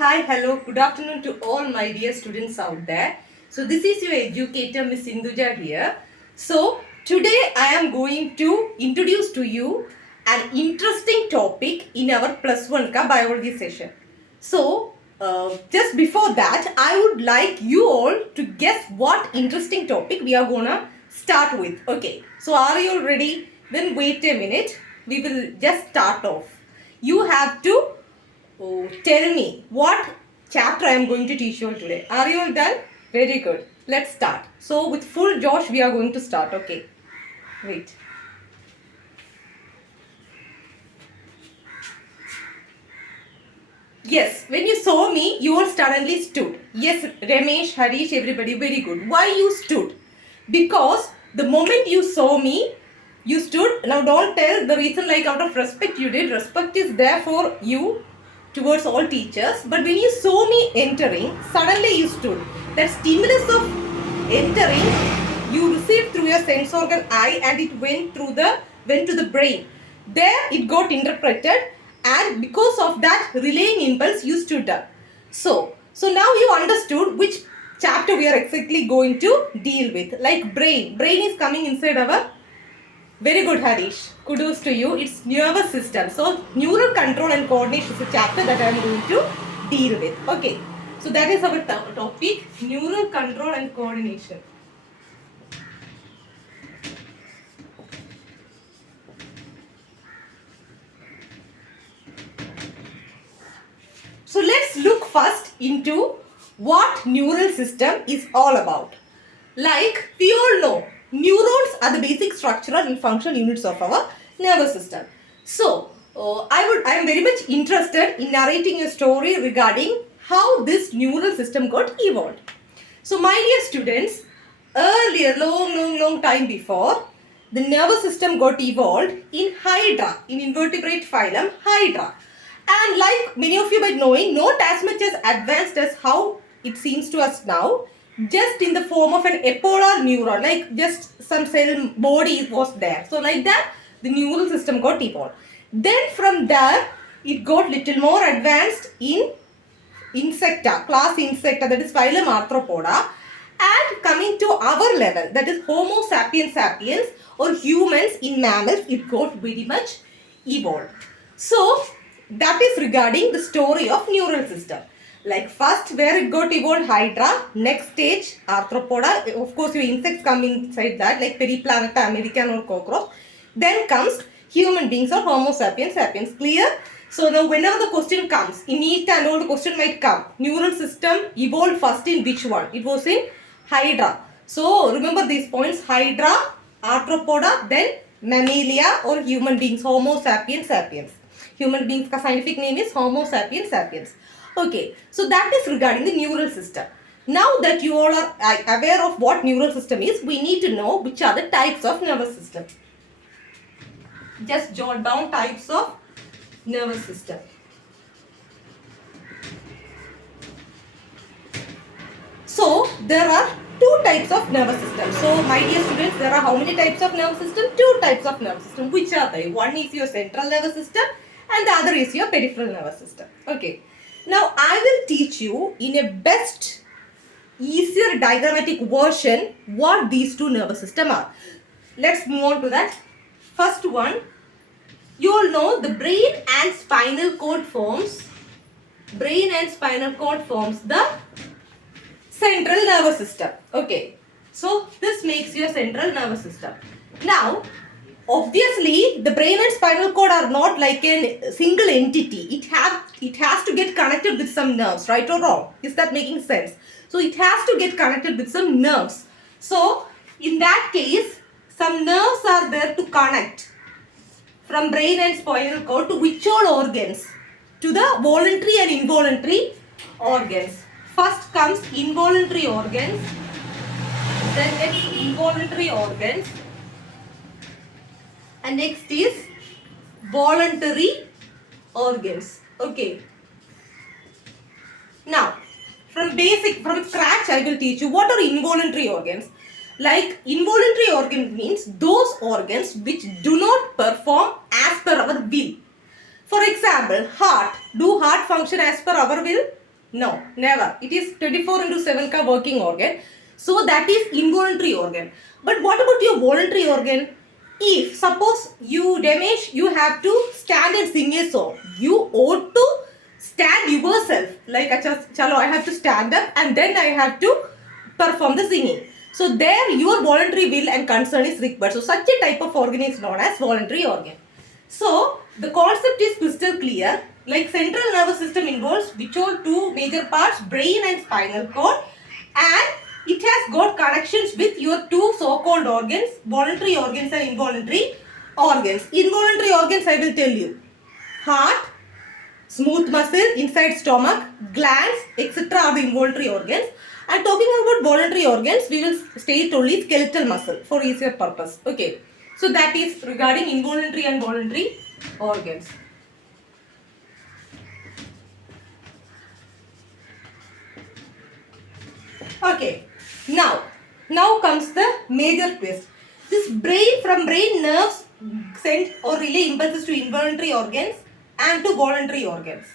Hi, hello, good afternoon to all my dear students out there. So this is your educator Miss Induja here. So today I am going to introduce to you an interesting topic in our plus one ka biology session. So just before that I would like you all to guess what interesting topic we are gonna start with. Okay, so are you all ready? Then wait a minute. We will just start off. You have to tell me what chapter I am going to teach you all today. Are you all done? Very good. Let's start. So with full josh we are going to start. Okay. Wait. Yes, when you saw me, you all suddenly stood. Yes, Ramesh, Harish, everybody, very good. Why you stood? Because the moment you saw me, you stood. Now don't tell the reason like out of respect you did. Respect is there for you towards all teachers. But when you saw me entering, suddenly you stood. That stimulus of entering, you received through your sense organ eye and it went to the brain. There it got interpreted and because of that relaying impulse you stood up. So now you understood which chapter we are exactly going to deal with. Like brain. Brain is coming inside our... Very good, Harish. Kudos to you. It's nervous system. So neural control and coordination is a chapter that I am going to deal with. Okay. So that is our topic, neural control and coordination. So let's look first into what neural system is all about. Like we all know, neurons are the basic structural and functional units of our nervous system. So I am very much interested in narrating a story regarding how this neural system got evolved. So my dear students, earlier, long time before, the nervous system got evolved in Hydra, in invertebrate phylum Hydra. And like many of you might knowing, not as much as advanced as how it seems to us now, just in the form of an apolar neuron, like just some cell body was there. So like that, the neural system got evolved. Then from there, it got little more advanced in insecta, class insecta, that is phylum arthropoda, and coming to our level, that is Homo sapiens sapiens or humans in mammals, it got very much evolved. So that is regarding the story of neural system. Like first where it got evolved, Hydra, next stage arthropoda, of course your insects come inside that like Periplaneta americana or cockroach. Then comes human beings or Homo sapiens sapiens. Clear? So now whenever the question comes, in NEET and all the question might come, neural system evolved first in which one? It was in Hydra. So remember these points, Hydra, arthropoda, then mammalia or human beings, Homo sapiens sapiens. Human beings ka scientific name is Homo sapiens sapiens. Okay, so that is regarding the neural system. Now that you all are aware of what neural system is, we need to know which are the types of nervous system. Just jot down types of nervous system. So there are two types of nervous system. So my dear students, there are how many types of nervous system? Two types of nervous system. Which are they? One is your central nervous system and the other is your peripheral nervous system. Okay. Now I will teach you in a best, easier diagrammatic version what these two nervous system are. Let's move on to that. First one, you all know the brain and spinal cord forms the central nervous system. Okay, so this makes your central nervous system. Now obviously the brain and spinal cord are not like a single entity. It has to get connected with some nerves, right or wrong? Is that making sense? So it has to get connected with some nerves. So in that case, some nerves are there to connect from brain and spinal cord to which all organs? To the voluntary and involuntary organs. First comes involuntary organs, then next involuntary organs, and next is voluntary organs. Okay. Now, from scratch I will teach you what are involuntary organs. Like involuntary organ means those organs which do not perform as per our will. For example, heart. Do heart function as per our will? No, never. It is 24 into 7 ka working organ. So that is involuntary organ. But what about your voluntary organ? If suppose you Demesh, you have to stand and sing a song, you ought to stand yourself. Like chalo, I have to stand up and then I have to perform the singing. So there your voluntary will and concern is required. So such a type of organ is known as voluntary organ. So the concept is crystal clear. Like central nervous system involves which are two major parts, brain and spinal cord, and it has got connections with your two so-called organs, voluntary organs and involuntary organs. Involuntary organs I will tell you. Heart, smooth muscle inside stomach, glands, etc. are the involuntary organs. And talking about voluntary organs, we will state only skeletal muscle for easier purpose. Okay. So that is regarding involuntary and voluntary organs. Okay. Now comes the major twist. This from brain nerves send or relay impulses to involuntary organs and to voluntary organs.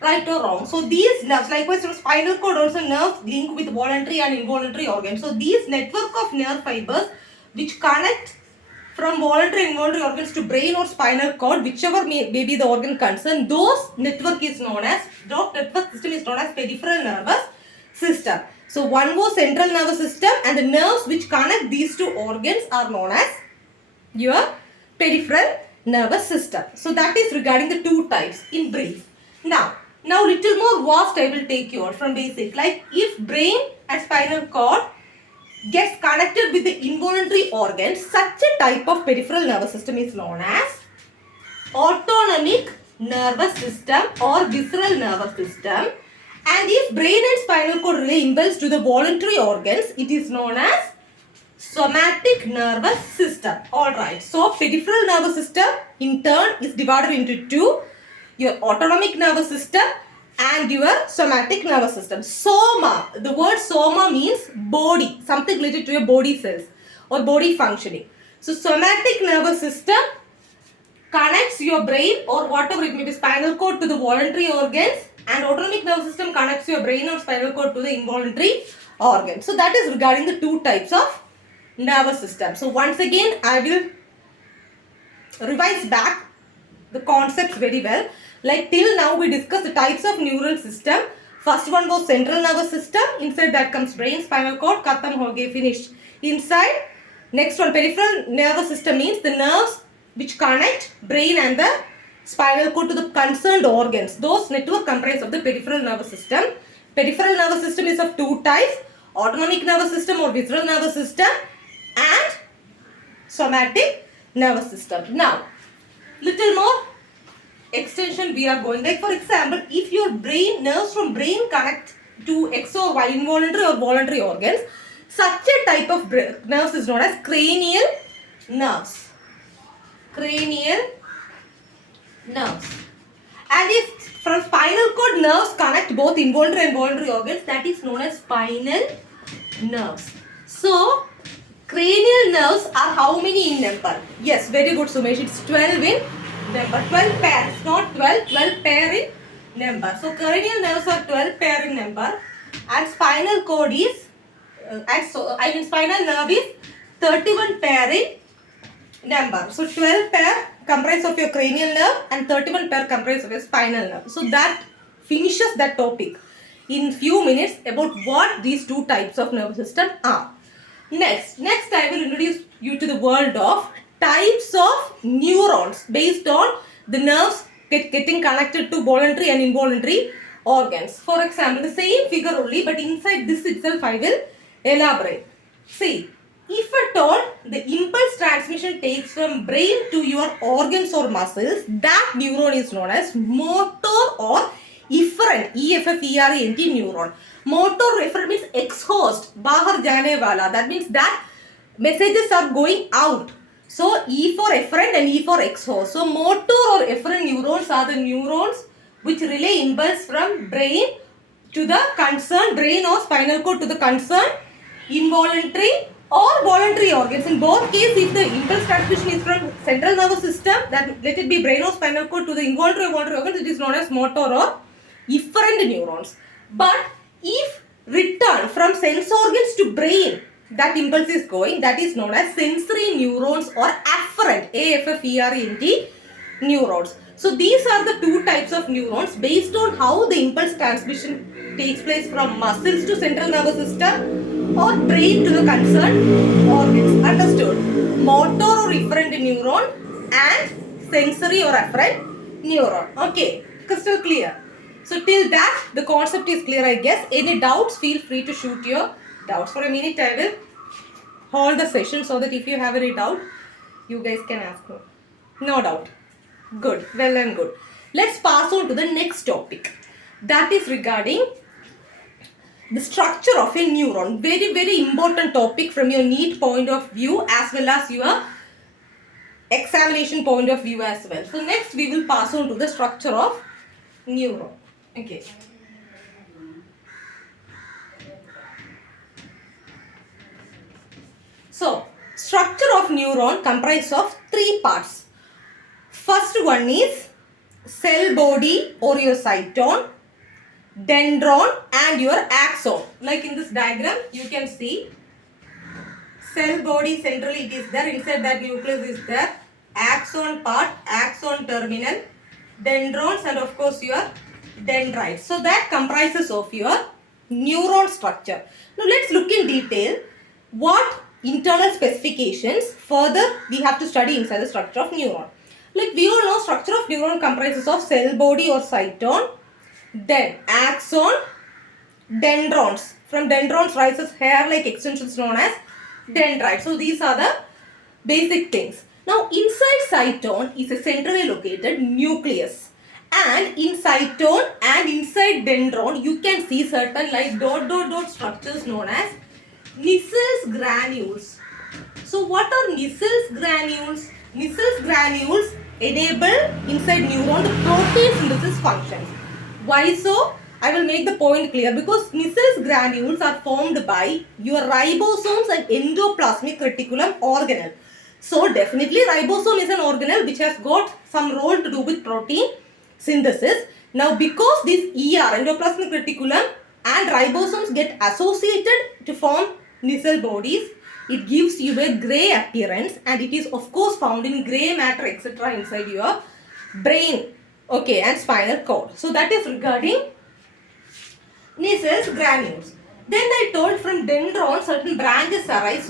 Right or wrong? So these nerves, likewise from spinal cord also nerves link with voluntary and involuntary organs. So these network of nerve fibers which connect from voluntary and involuntary organs to brain or spinal cord, whichever may be the organ concerned, those network system is known as peripheral nervous system. So one was central nervous system and the nerves which connect these two organs are known as your peripheral nervous system. So that is regarding the two types in brief. Now little more vast I will take you out from basic. Like if brain and spinal cord gets connected with the involuntary organs, such a type of peripheral nervous system is known as autonomic nervous system or visceral nervous system. And if brain and spinal cord relay impulse to the voluntary organs, it is known as somatic nervous system. Alright, so peripheral nervous system in turn is divided into two. Your autonomic nervous system and your somatic nervous system. Soma, the word soma means body, something related to your body cells or body functioning. So somatic nervous system connects your brain or whatever it may be, spinal cord to the voluntary organs, and autonomic nervous system connects your brain or spinal cord to the involuntary organs. So that is regarding the two types of nervous system. So once again I will revise back the concepts very well. Like till now we discussed the types of neural system. First one was central nervous system. Inside that comes brain, spinal cord, khatam ho gaya, finished. Inside, next one peripheral nervous system means the nerves which connect brain and the spinal cord to the concerned organs. Those network comprise of the peripheral nervous system. Peripheral nervous system is of two types: autonomic nervous system or visceral nervous system and somatic nervous system. Now, little more extension we are going. Like for example, if your nerves from brain connect to X or Y, involuntary or voluntary organs, such a type of nerves is known as cranial nerves. Cranial nerves. And if from spinal cord nerves connect both involuntary and voluntary organs, that is known as spinal nerves. So cranial nerves are how many in number? Yes, very good Sumesh. It's 12 in number. 12 pairs, not 12 pair in number. So cranial nerves are 12 pair in number, and spinal cord is spinal nerve is 31 pair in number. So 12 pair comprise of your cranial nerve and 31 pair comprise of your spinal nerve. So that finishes that topic in few minutes about what these two types of nervous system are. Next I will introduce you to the world of types of neurons based on the nerves getting connected to voluntary and involuntary organs. For example, the same figure only, but inside this itself I will elaborate. See, if at all the impulse transmission takes from brain to your organs or muscles, that neuron is known as motor or efferent, EFFERENT neuron. Motor efferent means exhaust, bahar jane wala. That means that messages are going out. So E for efferent and E for exhaust. So motor or efferent neurons are the neurons which relay impulse from brain to the concerned brain or spinal cord to the concerned involuntary or voluntary organs. In both cases, if the impulse transmission is from central nervous system, that let it be brain or spinal cord, to the involuntary or voluntary organs, it is known as motor or efferent neurons. But if return from sense organs to brain, that impulse is going, that is known as sensory neurons or afferent, AFFERENT neurons. So these are the two types of neurons based on how the impulse transmission takes place from muscles to central nervous system or brain to the concerned organs. Understood? Motor or efferent neuron and sensory or afferent neuron. Okay, crystal clear. So till that the concept is clear, I guess. Any doubts, feel free to shoot your doubts. For a minute I will hold the session so that if you have any doubt, you guys can ask me. No doubt. Good. Well and good. Let's pass on to the next topic. That is regarding the structure of a neuron. Very, very important topic from your NEET point of view as well as your examination point of view as well. So next we will pass on to the structure of neuron. Okay. So, structure of neuron comprises of three parts. First one is cell body or your cytone, dendron and your axon. Like in this diagram, you can see cell body centrally it is there, inside that nucleus is there, axon part, axon terminal, dendrons and of course your dendrites. So that comprises of your neuron structure. Now let's look in detail what internal specifications further we have to study inside the structure of neuron. Like we all know, structure of neuron comprises of cell body or cytone, then axon, dendrons. From dendrons rises hair-like extensions known as dendrites. So these are the basic things. Now inside cytone is a centrally located nucleus. And in cytone and inside dendron, you can see certain like dot structures known as Nissel's granules. So what are Nissel's granules? Nissel's granules enable inside neuron the protein synthesis functions. Why so? I will make the point clear because Nissel's granules are formed by your ribosomes and endoplasmic reticulum organelle. So definitely ribosome is an organelle which has got some role to do with protein synthesis. Now because this ER, endoplasmic reticulum and ribosomes get associated to form Nissel bodies, it gives you a grey appearance and it is of course found in grey matter etc. inside your brain, okay, and spinal cord. So that is regarding Nissel's granules. Then I told from dendron certain branches arise